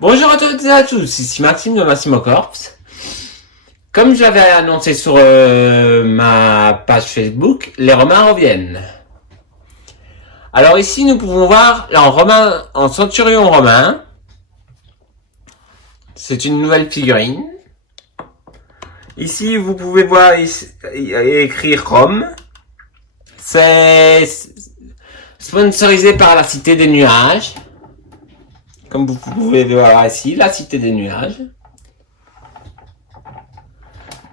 Bonjour à toutes et à tous, ici Maxime de Massimo Corps. Comme je l'avais annoncé sur ma page Facebook, les Romains reviennent. Alors ici nous pouvons voir en centurion romain. C'est une nouvelle figurine. Ici vous pouvez voir écrire Rome. C'est sponsorisé par la Cité des Nuages. Comme vous pouvez voir ici, la Cité des Nuages.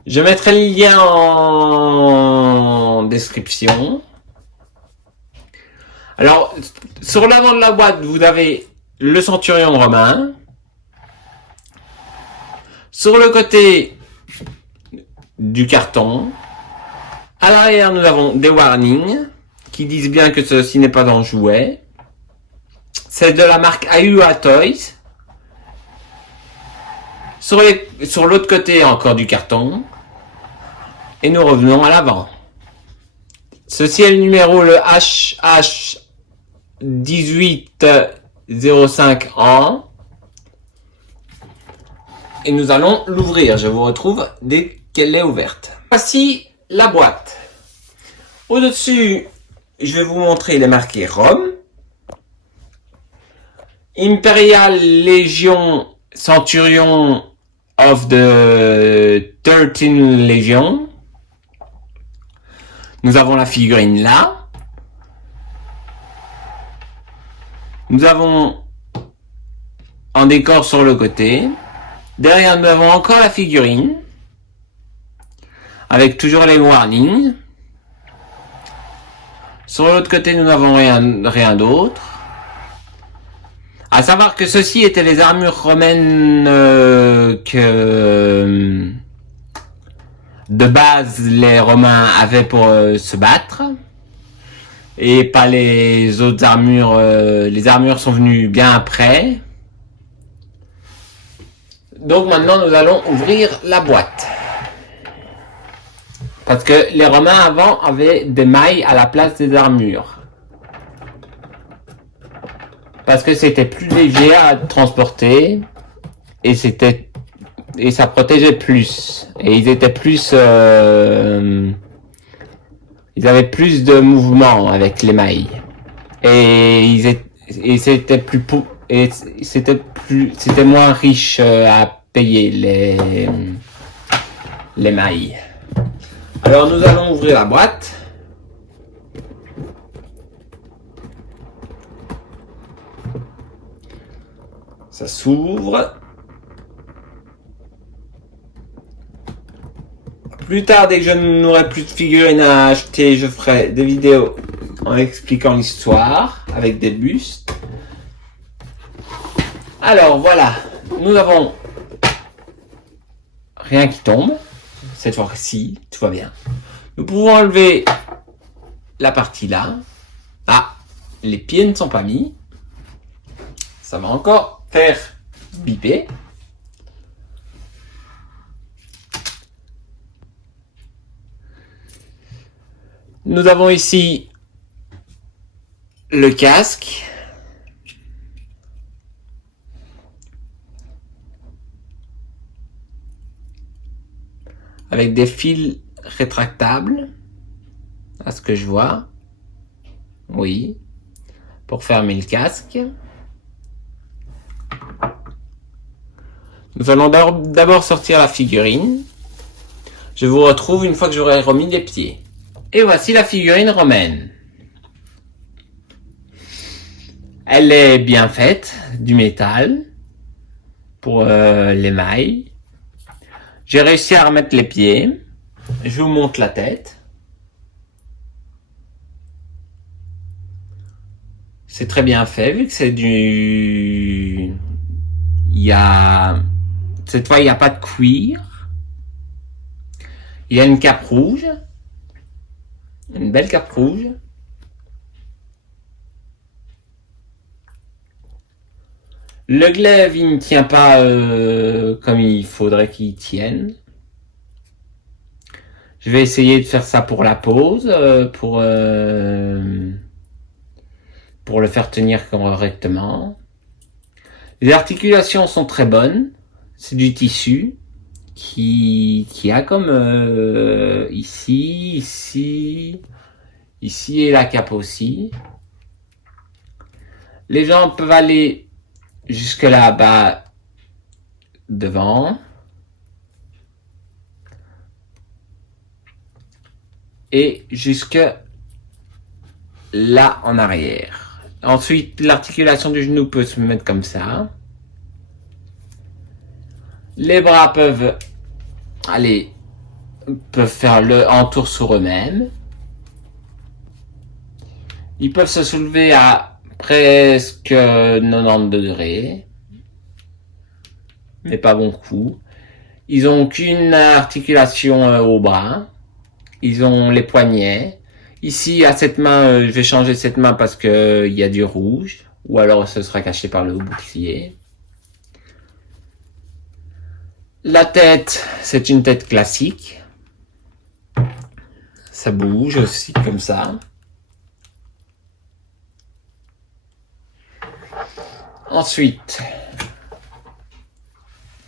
Je mettrai le lien en description. Alors, sur l'avant de la boîte, vous avez le centurion romain. Sur le côté du carton, à l'arrière, nous avons des warnings qui disent bien que ceci n'est pas un jouet. C'est de la marque Ayua Toys. Sur l'autre côté, encore du carton. Et nous revenons à l'avant. Ceci est le numéro, le HH1805A. Et nous allons l'ouvrir. Je vous retrouve dès qu'elle est ouverte. Voici la boîte. Au-dessus, je vais vous montrer les marqués Rome. Imperial Legion Centurion of the 13 Legion. Nous avons la figurine là. Nous avons un décor sur le côté. Derrière, nous avons encore la figurine. Avec toujours les warnings. Sur l'autre côté, nous n'avons rien d'autre. À savoir que ceci étaient les armures romaines que de base les Romains avaient pour se battre. Et pas les autres armures. Les armures sont venues bien après. Donc maintenant nous allons ouvrir la boîte. Parce que les Romains avant avaient des mailles à la place des armures. Parce que c'était plus léger à transporter et ça protégeait plus et ils étaient plus ils avaient plus de mouvement avec les mailles et c'était moins riche à payer les mailles. Alors nous allons ouvrir la boîte. Ça s'ouvre. Plus tard, dès que je n'aurai plus de figurines à acheter, je ferai des vidéos en expliquant l'histoire avec des bustes. Alors voilà, nous avons rien qui tombe. Cette fois-ci, tout va bien. Nous pouvons enlever la partie là. Ah, les pieds ne sont pas mis. Ça va encore faire biper. Nous avons ici le casque. Avec des fils rétractables. À ce que je vois. Oui. Pour fermer le casque. Nous allons d'abord sortir la figurine. Je vous retrouve une fois que j'aurai remis les pieds. Et voici la figurine romaine. Elle est bien faite, du métal, pour les mailles. J'ai réussi à remettre les pieds. Je vous montre la tête. C'est très bien fait, vu que c'est du... Cette fois, il n'y a pas de cuir. Il y a une cape rouge. Une belle cape rouge. Le glaive, il ne tient pas comme il faudrait qu'il tienne. Je vais essayer de faire ça pour la pose, pour le faire tenir correctement. Les articulations sont très bonnes. C'est du tissu qui a comme ici et la cape aussi. Les jambes peuvent aller jusque là-bas devant. Et jusque là en arrière. Ensuite, l'articulation du genou peut se mettre comme ça. Les bras peuvent faire un tour sur eux-mêmes. Ils peuvent se soulever à presque 90 degrés. Mais pas bon coup. Ils ont qu'une articulation au bras. Ils ont les poignets. Ici, à cette main, je vais changer cette main parce que il y a du rouge. Ou alors, ce sera caché par le bouclier. La tête, c'est une tête classique. Ça bouge aussi comme ça. Ensuite,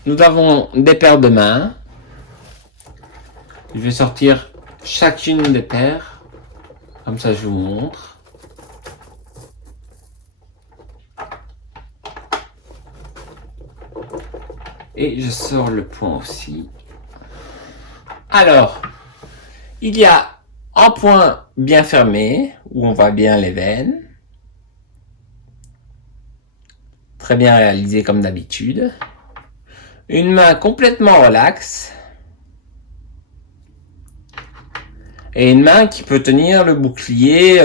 nous avons des paires de mains. Je vais sortir chacune des paires. Comme ça, je vous montre. Et je sors le point aussi. Alors, il y a un point bien fermé, où on voit bien les veines. Très bien réalisé comme d'habitude. Une main complètement relaxe. Et une main qui peut tenir le bouclier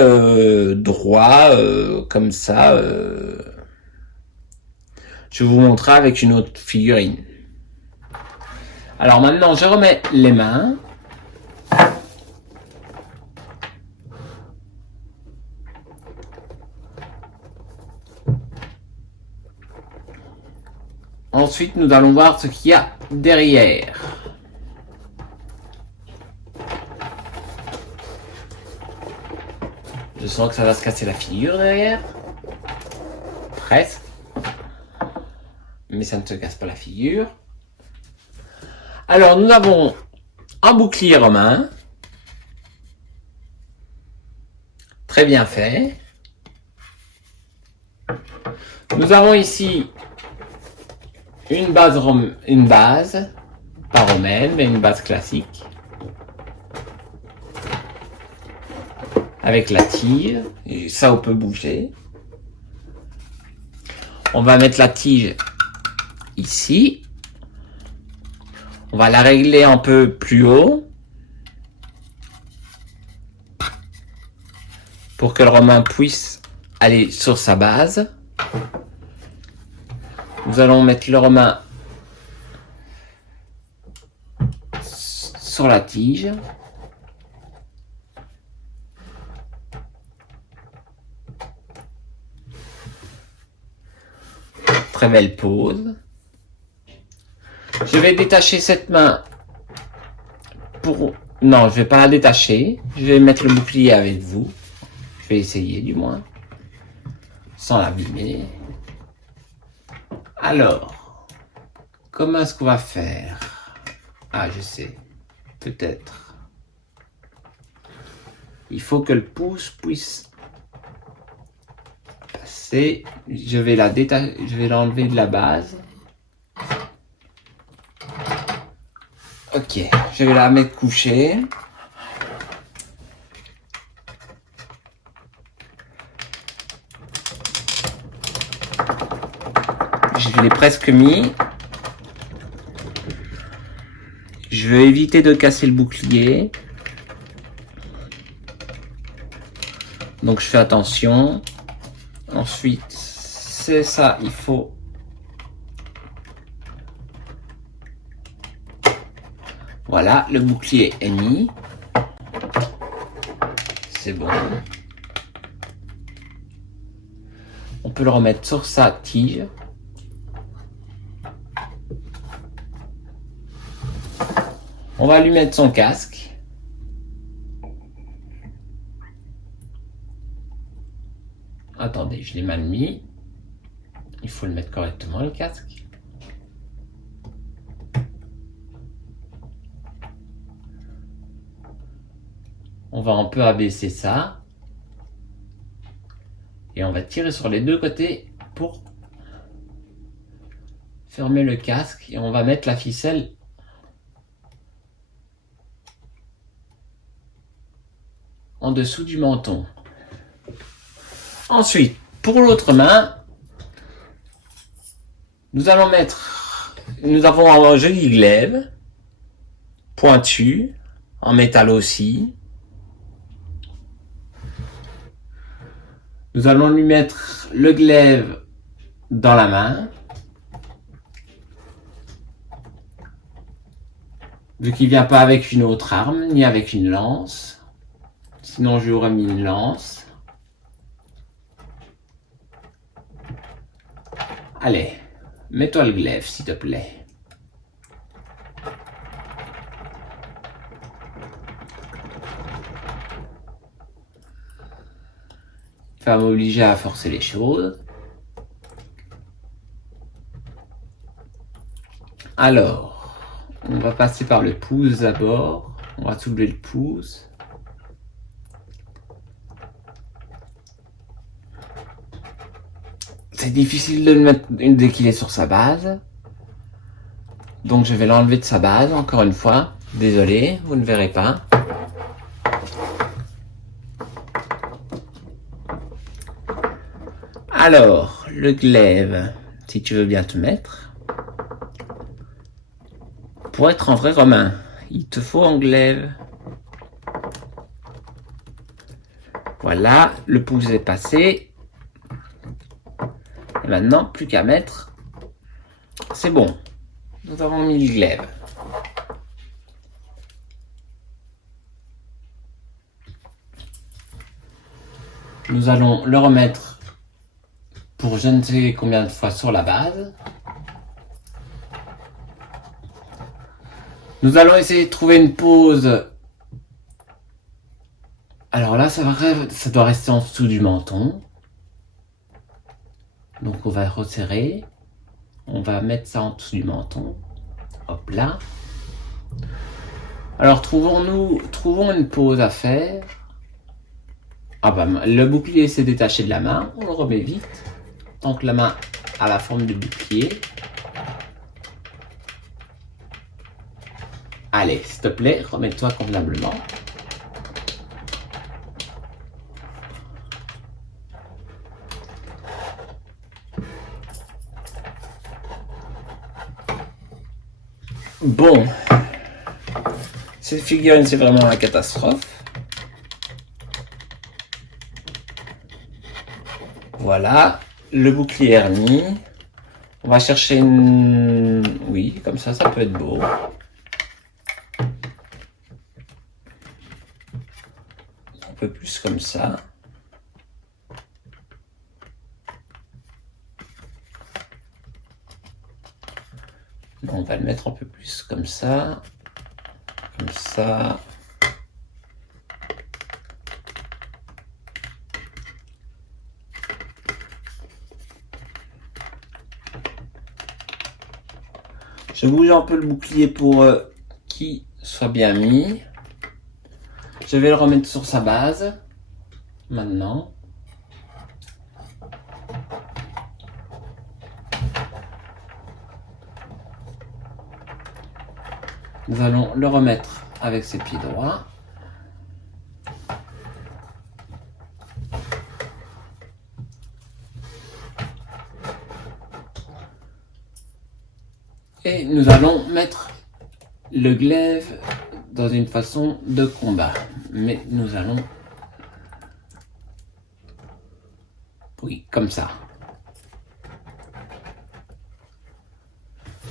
droit, comme ça. Je vous montrerai avec une autre figurine. Alors maintenant, je remets les mains. Ensuite, nous allons voir ce qu'il y a derrière. Je sens que ça va se casser la figure derrière. Presque. Mais ça ne se casse pas la figure. Alors, nous avons un bouclier romain. Très bien fait. Nous avons ici une base, pas romaine, mais une base classique. Avec la tige, et ça on peut bouger. On va mettre la tige ici. On va la régler un peu plus haut. Pour que le romain puisse aller sur sa base. Nous allons mettre le romain sur la tige. Très belle pose. Je vais détacher cette main pour... Non, je vais pas la détacher. Je vais mettre le bouclier avec vous. Je vais essayer du moins. Sans l'abîmer. Alors, comment est-ce qu'on va faire? Ah, je sais. Peut-être. Il faut que le pouce puisse passer. Je vais l'enlever de la base. Ok, je vais la mettre couchée. Je l'ai presque mis. Je vais éviter de casser le bouclier. Donc je fais attention. Ensuite, c'est ça, il faut... Voilà, le bouclier est mis. C'est bon. On peut le remettre sur sa tige. On va lui mettre son casque. Attendez, je l'ai mal mis. Il faut le mettre correctement, le casque. On va un peu abaisser ça. Et on va tirer sur les deux côtés pour fermer le casque. Et on va mettre la ficelle en dessous du menton. Ensuite, pour l'autre main, nous avons un joli glaive pointu, en métal aussi. Nous allons lui mettre le glaive dans la main. Vu qu'il vient pas avec une autre arme, ni avec une lance. Sinon, je lui aurais mis une lance. Allez, mets-toi le glaive, s'il te plaît. Il va m'obliger à forcer les choses. Alors, on va passer par le pouce d'abord. On va soulever le pouce. C'est difficile de le mettre dès qu'il est sur sa base. Donc je vais l'enlever de sa base, encore une fois. Désolé, vous ne verrez pas. Alors, le glaive, si tu veux bien te mettre. Pour être un vrai Romain, il te faut un glaive. Voilà, le pouce est passé. Et maintenant, plus qu'à mettre. C'est bon. Nous avons mis le glaive. Nous allons le remettre pour je ne sais combien de fois sur la base. Nous allons essayer de trouver une pose. Alors là, ça doit rester en dessous du menton. Donc on va resserrer. On va mettre ça en dessous du menton. Hop là. Alors trouvons une pose à faire. Ah bah, le bouclier s'est détaché de la main. On le remet vite. Tant que la main a la forme du bouclier. Allez, s'il te plaît, remets-toi convenablement. Bon, cette figurine, c'est vraiment la catastrophe. Voilà, le bouclier est remis. On va chercher une... Oui, comme ça peut être beau. Un peu plus comme ça. On va le mettre un peu plus comme ça. Comme ça. Je bouge un peu le bouclier pour qu'il soit bien mis. Je vais le remettre sur sa base. Maintenant. Nous allons le remettre avec ses pieds droits. Et nous allons mettre le glaive dans une façon de combat. Mais nous allons... Oui, comme ça.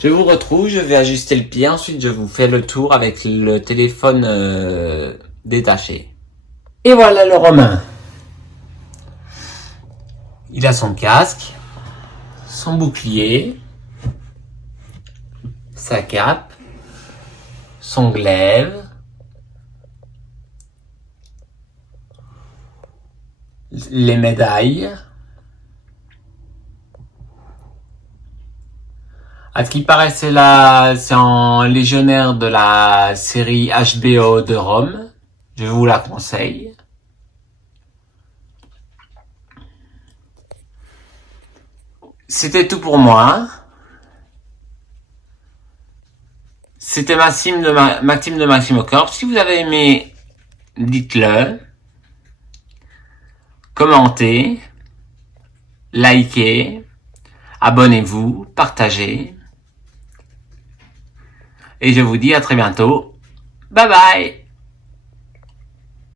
Je vous retrouve, je vais ajuster le pied, ensuite je vous fais le tour avec le téléphone détaché. Et voilà le Romain. Il a son casque, son bouclier, sa cape, son glaive, les médailles, À ce qui paraît, c'est en légionnaire de la série HBO de Rome. Je vous la conseille. C'était tout pour moi. C'était Maxime de Maximo Corp. Si vous avez aimé, dites-le. Commentez. Likez. Abonnez-vous. Partagez. Et je vous dis à très bientôt. Bye bye.